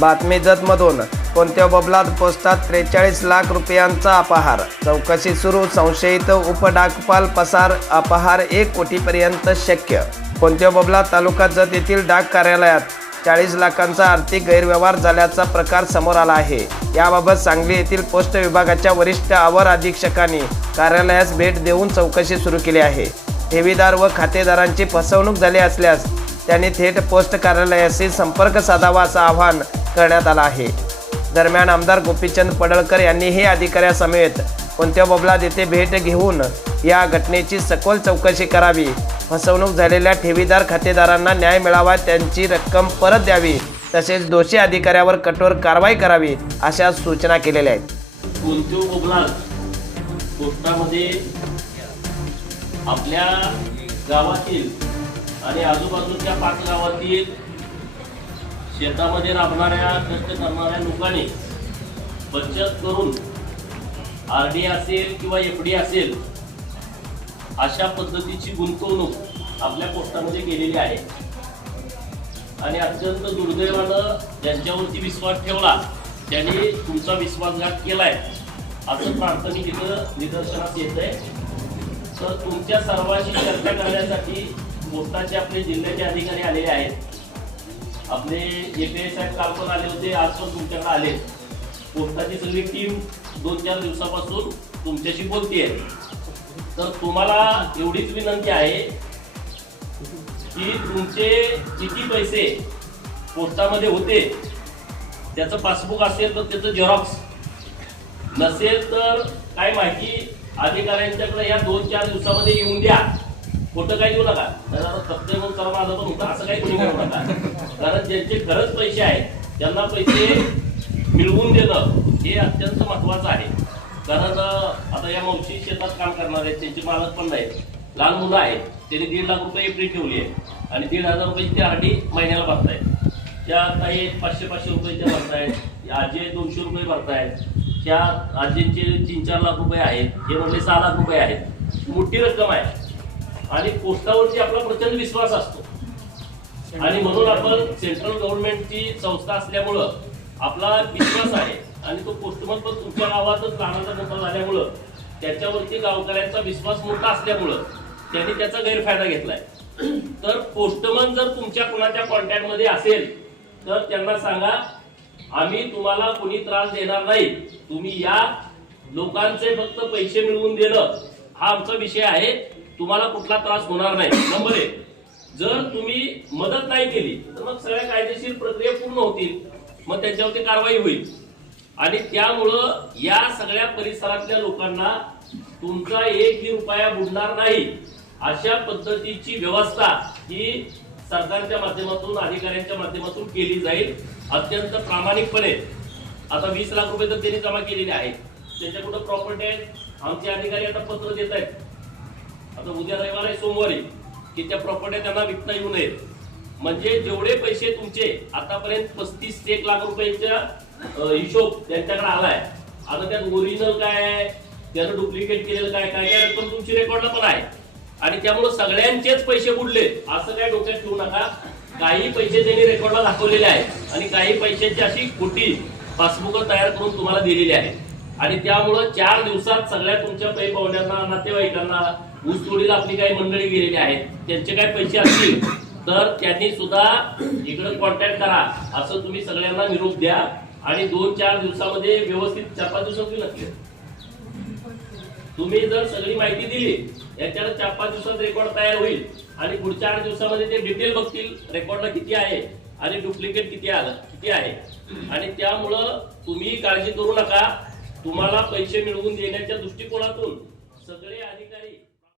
बातमी जतमधून. कोणत्या बबलात पोस्टात त्रेचाळीस लाख रुपयांचा अपहार? चौकशी सुरू संशयित उपडाकपाल पसार अपहार एक कोटीपर्यंत शक्य. कोणत्या बबलात तालुका जत येथील डाक कार्यालयात चाळीस लाखांचा आर्थिक गैरव्यवहार झाल्याचा प्रकार समोर आला आहे? याबाबत सांगली येथील पोस्ट विभागाच्या वरिष्ठ आवर अधीक्षकांनी कार्यालयास भेट देऊन चौकशी सुरू केली आहे. ठेवीदार व खातेदारांची फसवणूक झाली असल्यास त्यांनी थेट पोस्ट कार्यालयाशी संपर्क साधावा असं आवाहन करण्यात आला आहे. दरम्यान आमदार गोपीचंद पडळकर यांनीही अधिकाऱ्यासमवेत कोणत्या बबलात येथे भेट घेऊन या घटनेची सखोल चौकशी करावी फसवणूक झालेल्या ठेवीदार खातेदारांना न्याय मिळावा त्यांची रक्कम परत द्यावी तसेच दोषी अधिकाऱ्यावर कठोर कारवाई करावी अशा सूचना केलेल्या आहेत. कोणत्या बबला पोस्टामध्ये आपल्या गावातील आणि आजूबाजूच्या पाच गावातील शेतामध्ये राबणाऱ्या कष्ट करणाऱ्या लोकांनी बचत करून आर डी असेल किंवा एफ डी असेल अशा पद्धतीची गुंतवणूक आपल्या पोस्टामध्ये केलेली आहे. आणि अत्यंत दुर्दैवानं ज्यांच्यावरती विश्वास ठेवला त्यांनी तुमचा विश्वासघात केलाय असं प्राथमिक इथं निदर्शनास येत आहे तर तुमच्या सर्वांशी चर्चा करण्यासाठी पोस्टाचे आपले जिल्ह्याचे अधिकारी आलेले आहेत. आपले ए पी एस साहेब काल पण आले होते आज पण तुमच्याकडे आले. पोस्टाची सगळी टीम दोन चार दिवसापासून तुमच्याशी बोलते तर तुम्हाला एवढीच विनंती आहे की तुमचे किती पैसे पोस्टामध्ये होते त्याचं पासबुक असेल तर त्याचं झेरॉक्स नसेल तर काय माहिती अधिकाऱ्यांच्याकडे या दोन चार दिवसामध्ये येऊन द्या. खोटं काही देऊ नका. तर आता म्हणून करा माझं पण होतं असं काही कोणी करू नका. कारण ज्यांचे खरंच पैसे आहेत त्यांना पैसे मिळवून देणं हे अत्यंत महत्वाचं आहे. कारण आता या मावशी शेतात काम करणार आहेत त्यांचे मालक पण नाहीत. लहान मुलं आहेत त्यांनी दीड लाख रुपये एप्रिल ठेवली आहे. आणि दीड हजार रुपये त्या आरडी महिन्याला भरतायत. त्या काही पाचशे पाचशे रुपये त्या भरतायत आजी दोनशे रुपये भरतायत. त्या आजींचे तीन चार लाख रुपये आहेत. हे म्हणजे सहा लाख रुपये आहेत. मोठी रक्कम आहे. आणि पोस्टावरती आपला प्रचंड विश्वास असतो. आणि म्हणून आपण सेंट्रल गव्हर्नमेंटची संस्था असल्यामुळं आपला विश्वास आहे आणि तो पोस्टमन पण तुमच्या गावातच लहानाचा मोठा झाल्यामुळं त्याच्यावरती गावकऱ्यांचा विश्वास मोठा असल्यामुळं त्यांनी त्याचा गैरफायदा घेतलाय. तर पोस्टमन जर तुमच्या कुणाच्या कॉन्टॅक्टमध्ये असेल तर त्यांना सांगा आम्ही तुम्हाला कोणी त्रास देणार नाही. तुम्ही या. लोकांचे फक्त पैसे मिळवून देणं हा आमचा विषय आहे. तुम्हाला कुठला त्रास होणार नाही. नंबर एक. जर तुम्ही मदत नाही केली तर मग सगळ्या कायदेशीर प्रक्रिया पूर्ण होतील. मग त्याच्यावरती कारवाई होईल. आणि त्यामुळं या सगळ्या परिसरातल्या लोकांना तुमचा एकही रुपया बुडणार नाही. अशा पद्धतीची व्यवस्था ही सरकारच्या माध्यमातून अधिकाऱ्यांच्या माध्यमातून केली जाईल अत्यंत प्रामाणिकपणे. आता वीस लाख रुपये तर त्यांनी जमा केलेले आहेत. त्यांच्याकडं प्रॉपर्टी आहेत? आमचे अधिकारी आता पत्र देत आहेत. आता उद्या रविवार आहे सोमवारी. की त्या प्रॉपर्ट्या त्यांना विकता येऊ नयेत म्हणजे जेवढे पैसे तुमचे आतापर्यंत पस्तीस एक लाख रुपयाचा हिशोब त्यांच्याकडे आलाय. आता त्यात ओरिजिनल काय आहे? डुप्लिकेट केलेलं काय काय काय रक्कम तुमची रेकॉर्डला पण आहे. आणि त्यामुळे सगळ्यांचेच पैसे बुडले. असं काय डोक्यात ठेवू नका. काही पैसे त्यांनी रेकॉर्डला दाखवलेले आहेत. आणि काही पैशाची अशी खोटी पासबुक तयार करून तुम्हाला दिलेली आहे आणि त्यामुळं चार दिवसात सगळ्या तुमच्या पै पाहुण्यांना नातेवाईकांना ऊसतोडीला आपली काही मंडळी गेलेली आहेत. त्यांचे काय पैसे असतील तर त्यांनी सुद्धा इकडे कॉन्टॅक्ट करा. असं तुम्ही सगळ्यांना निरोप द्या. आणि दोन चार दिवसामध्ये व्यवस्थित चार पाच दिवसात नसले नक्की तुम्ही जर सगळी माहिती दिली याच्यावर चार पाच दिवसात रेकॉर्ड तयार होईल. आणि पुढच्या आठ दिवसामध्ये ते डिटेल बघतील रेकॉर्डला किती आहे आणि डुप्लिकेट किती आलं किती आहे. आणि त्यामुळं तुम्ही काळजी करू नका. तुम्हाला पैसे मिळवून देण्याच्या दृष्टिकोनातून सगळे अधिकारी